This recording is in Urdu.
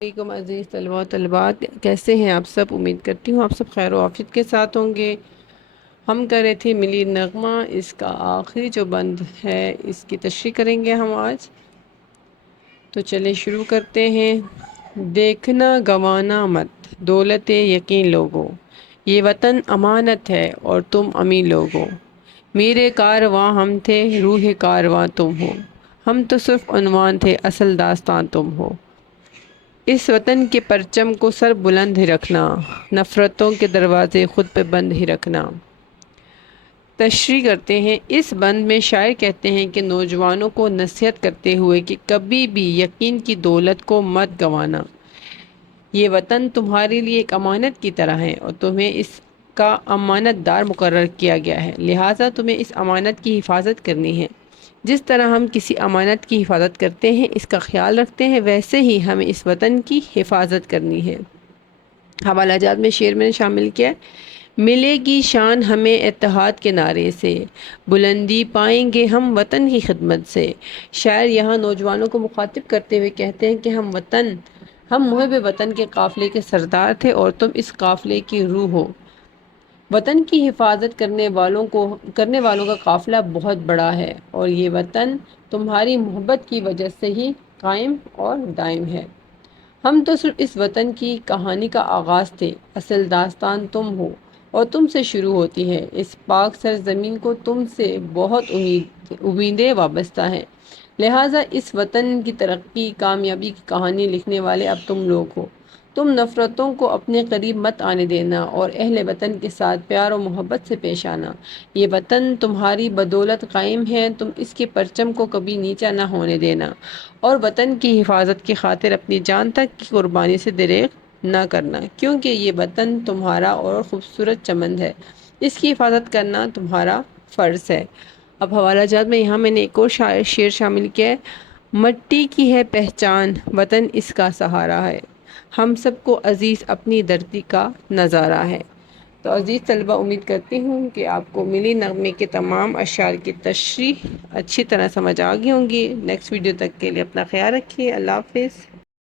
علیکم عزیز طلباء و طلبات، کیسے ہیں آپ سب؟ امید کرتی ہوں آپ سب خیر و عافیت کے ساتھ ہوں گے۔ ہم کر رہے تھے ملی نغمہ، اس کا آخری جو بند ہے اس کی تشریح کریں گے ہم آج۔ تو چلیں شروع کرتے ہیں۔ دیکھنا گوانا مت دولت یقین لوگو، یہ وطن امانت ہے اور تم امین لوگو۔ میرے کارواں ہم تھے، روح کارواں تم ہو، ہم تو صرف عنوان تھے، اصل داستان تم ہو۔ اس وطن کے پرچم کو سر بلند ہی رکھنا، نفرتوں کے دروازے خود پہ بند ہی رکھنا۔ تشریح کرتے ہیں۔ اس بند میں شاعر کہتے ہیں کہ نوجوانوں کو نصیحت کرتے ہوئے کہ کبھی بھی یقین کی دولت کو مت گنوانا۔ یہ وطن تمہارے لیے ایک امانت کی طرح ہے اور تمہیں اس کا امانت دار مقرر کیا گیا ہے، لہٰذا تمہیں اس امانت کی حفاظت کرنی ہے۔ جس طرح ہم کسی امانت کی حفاظت کرتے ہیں، اس کا خیال رکھتے ہیں، ویسے ہی ہمیں اس وطن کی حفاظت کرنی ہے۔ حوالہ جات میں شعر میں نے شامل کیا: ملے گی شان ہمیں اتحاد کے نعرے سے، بلندی پائیں گے ہم وطن کی خدمت سے۔ شاعر یہاں نوجوانوں کو مخاطب کرتے ہوئے کہتے ہیں کہ ہم محب وطن کے قافلے کے سردار تھے اور تم اس قافلے کی روح ہو۔ وطن کی حفاظت کرنے والوں کا قافلہ بہت بڑا ہے اور یہ وطن تمہاری محبت کی وجہ سے ہی قائم اور دائم ہے۔ ہم تو صرف اس وطن کی کہانی کا آغاز تھے، اصل داستان تم ہو اور تم سے شروع ہوتی ہے۔ اس پاک سرزمین کو تم سے بہت امیدیں وابستہ ہیں، لہٰذا اس وطن کی ترقی کامیابی کی کہانی لکھنے والے اب تم لوگ ہو۔ تم نفرتوں کو اپنے قریب مت آنے دینا اور اہل وطن کے ساتھ پیار و محبت سے پیش آنا۔ یہ وطن تمہاری بدولت قائم ہے، تم اس کے پرچم کو کبھی نیچا نہ ہونے دینا اور وطن کی حفاظت کی خاطر اپنی جان تک کی قربانی سے دریغ نہ کرنا، کیونکہ یہ وطن تمہارا اور خوبصورت چمن ہے، اس کی حفاظت کرنا تمہارا فرض ہے۔ اب حوالہ جات میں یہاں میں نے ایک اور شعر شامل کیا ہے: مٹی کی ہے پہچان، وطن اس کا سہارا ہے، ہم سب کو عزیز اپنی دھرتی کا نظارہ ہے۔ تو عزیز طلبہ، امید کرتی ہوں کہ آپ کو ملی نغمے کے تمام اشعار کی تشریح اچھی طرح سمجھ آ گئی ہوں گی۔ نیکسٹ ویڈیو تک کے لیے اپنا خیال رکھیے۔ اللہ حافظ۔